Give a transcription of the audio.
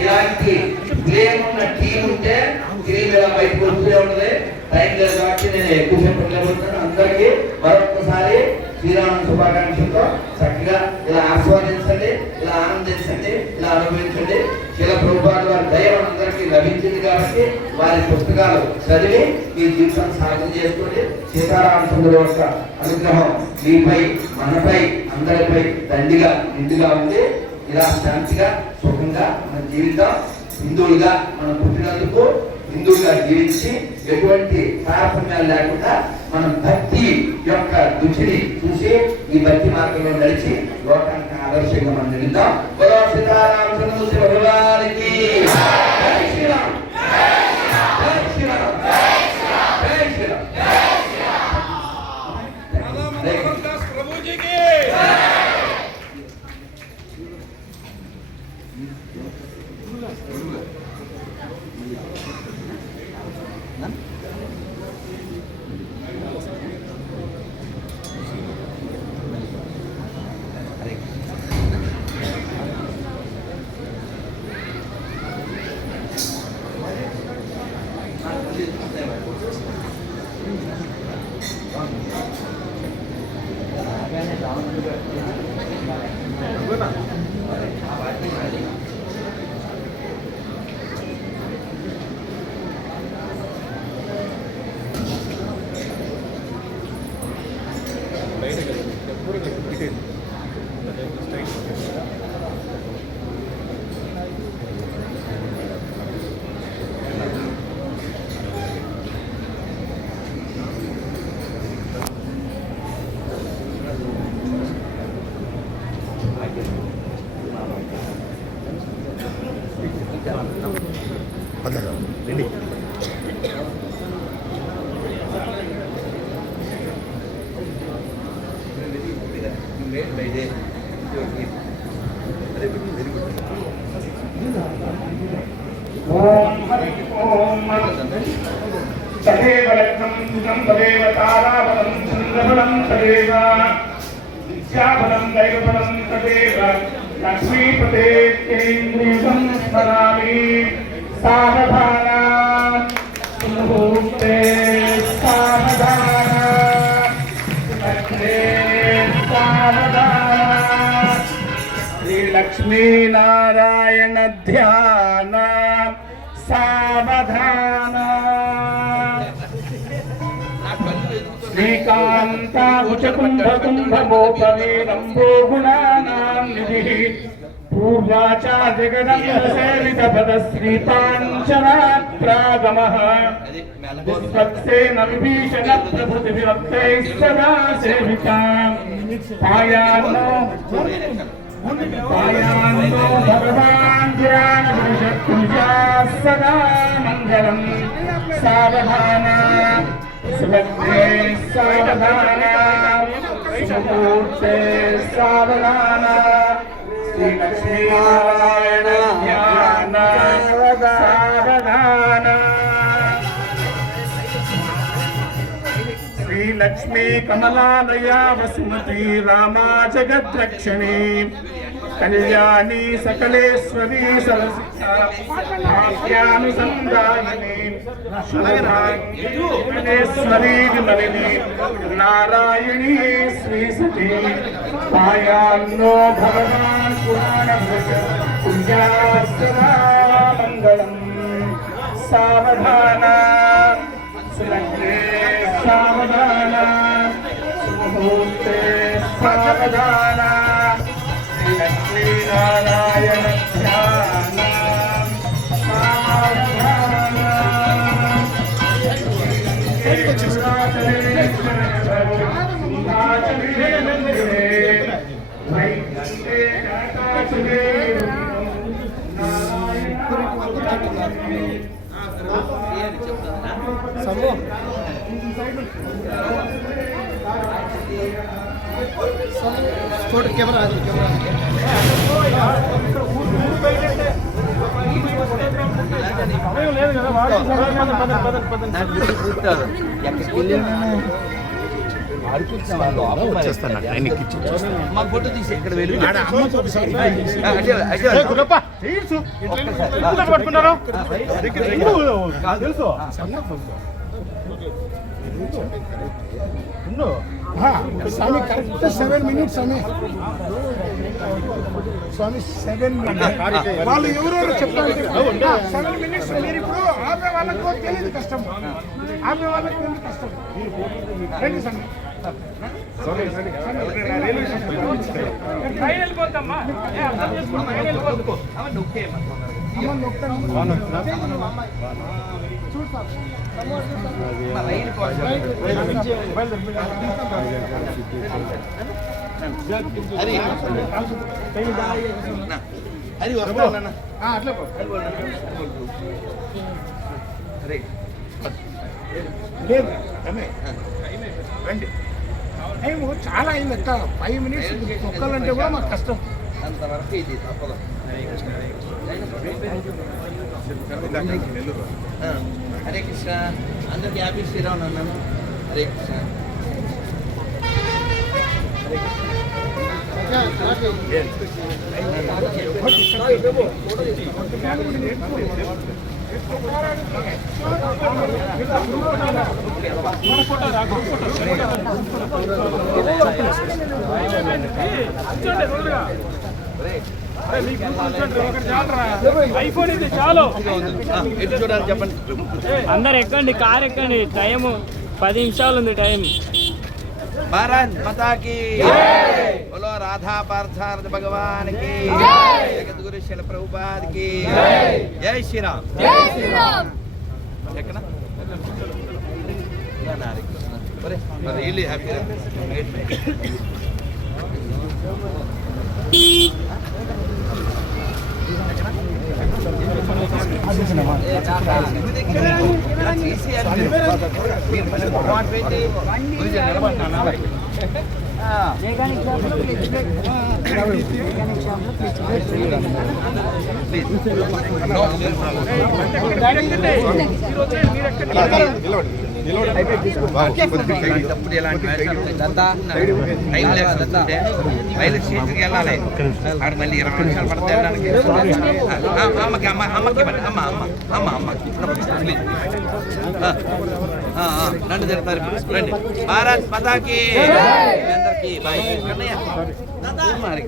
ఇలాంటి ప్లేన్ ఉన్న టీం ఉంటే క్రీడల బయటకు వస్తూనే ఉంటుంది. టైం లేదు కాబట్టి నేను ఎక్కువసేపు నిలబడుతున్నాను. అందరికీ మరొకసారి శ్రీరామ శుభాకాంక్షలతో చక్కగా ఇలా ఆస్వాదించండి, ఇలా ఆనందించండి, ఇలా అనుభవించండి. శిల ప్రభుపాద వారి దయ అందరికీ లభించింది కాబట్టి వారి పుస్తకాలు చదివి మీ జీవితాన్ని సాధన చేసుకోండి. సీతారామచంద్రుల యొక్క అనుగ్రహం మీపై, మనపై, అందరిపై దండిగా నిండుగా ఉంది. ఇలా శాంతిగా సుఖంగా మన జీవితం హిందువులుగా మనం పుట్టినందుకు హిందువులుగా జీవించి ఎటువంటి తారతమ్యాలు లేకుండా మనం భక్తి యొక్క రుచిని చూసి ఈ భక్తి మార్గంలో నడిచి లోకానికి ఆదర్శంగా మనం నిలుద్దాం. బలో సీతారామచంద్ర భగవానికి జై శ్రీరామ్, జై శ్రీరామ్, జై శ్రీరామ్, జై శ్రీరామ్. ప్రభుజీకి तदेव लग्नं तदेव ताराबलं चन्द्रबलं तदेव विद्याबलं दैवबलं तदेव लक्ष्मीपते केन्द्रियं स्मरामि सावधाना मुहूर्ते सावधाना लक्ष्मे सावधाना श्री लक्ष्मी नारायण ध्यान सावधान श्रीकांता उचकुंभ कुंभ गोपवीरंभो गुणानां निधिः पूर्वाचा जगदम्ब सेवित पद श्रीपांचरात्रागमः विश्वक्सेन विभीषण प्रभृति विरक्तैः सदा सेवितां पायान्नो भगवान् गिरानपुरुषपुरुषा सदा मङ्गलम् सावधाना सुभद्रे सावधाना सुमुहूर्ते सावधाना श्रीलक्ष्मीनारायण ध्यान सावधाना श्रीलक्ष्मी లక్ష్మీ కమలాలయా వసుమతి రామా జగద్రక్షిణి కళ్యాణి సకలేశ్వరి సరస్యానుసంధాయిని శుభేశ్వరి విమలిని నారాయణీ శ్రీ సతీ పాయాన్నో భగవాన్ పుణ్యాసనామంగళం సావధాన సులగ్నే సావధాన సుముహూర్తే సావధాన లక్ష్మీనారాయణ ధ్యాన సావధాన छोटे कैमरा మా ఫోటో తీసి ఇక్కడ వెళ్ళి పట్టుకున్నారు తెలుసు స్వామి కరెక్ట్ 7 minutes స్వామి 7 minutes వాళ్ళు ఎవరెవరు చెప్తారు 7 minutes మీరు ఇప్పుడు ఆపే వాళ్ళకు తెలియదు కష్టం ఆపే వాళ్ళకి తెలియదు కష్టం రండి స్వామి ఫైనల్ పోతామ్మా అర్థం చేసుకోండి ఫైనల్ పోతాం అమ్మ నొక్కండి అది వస్తాను అట్లా లేదు రండి టైము చాలా అయింది అక్క 5 minutes తొక్కాలంటే కూడా మాకు కష్టం అంతవరకు ఇది తప్పదు హరే కృష్ణ అందరికి హ్యాపీ శ్రీరామ్ అన్నాను హరే కృష్ణ ఐఫోన్ ఇది చాలు ఎటు చూడాలి చెప్పండి అందరు ఎక్కండి కార్ ఎక్కండి టైం 10 నిమిషాలు ఉంది టైం భారత్ మాతా की बोलो राधा पार्थार्थ भगवान की जगत गुरु शिल प्रभुपाद की जय श्री राम ఎక్కనా హరే కృష్ణ రియల్లీ హ్యాపీ తప్పుడు ఎలాంటి టైం లేకుంటే రైలు స్టేషన్కి వెళ్ళాలి ఆడ మళ్ళీ 20 నిమిషాలు పడితే వెళ్ళడానికి అమ్మకి అమ్మకి ఇవ్వండి అమ్మకి ప్లీజ్ నన్ను తిడతారు రండి భారత్ మాతాకి అందరికి బాయ్ కన్నయ్య కన్నయ్య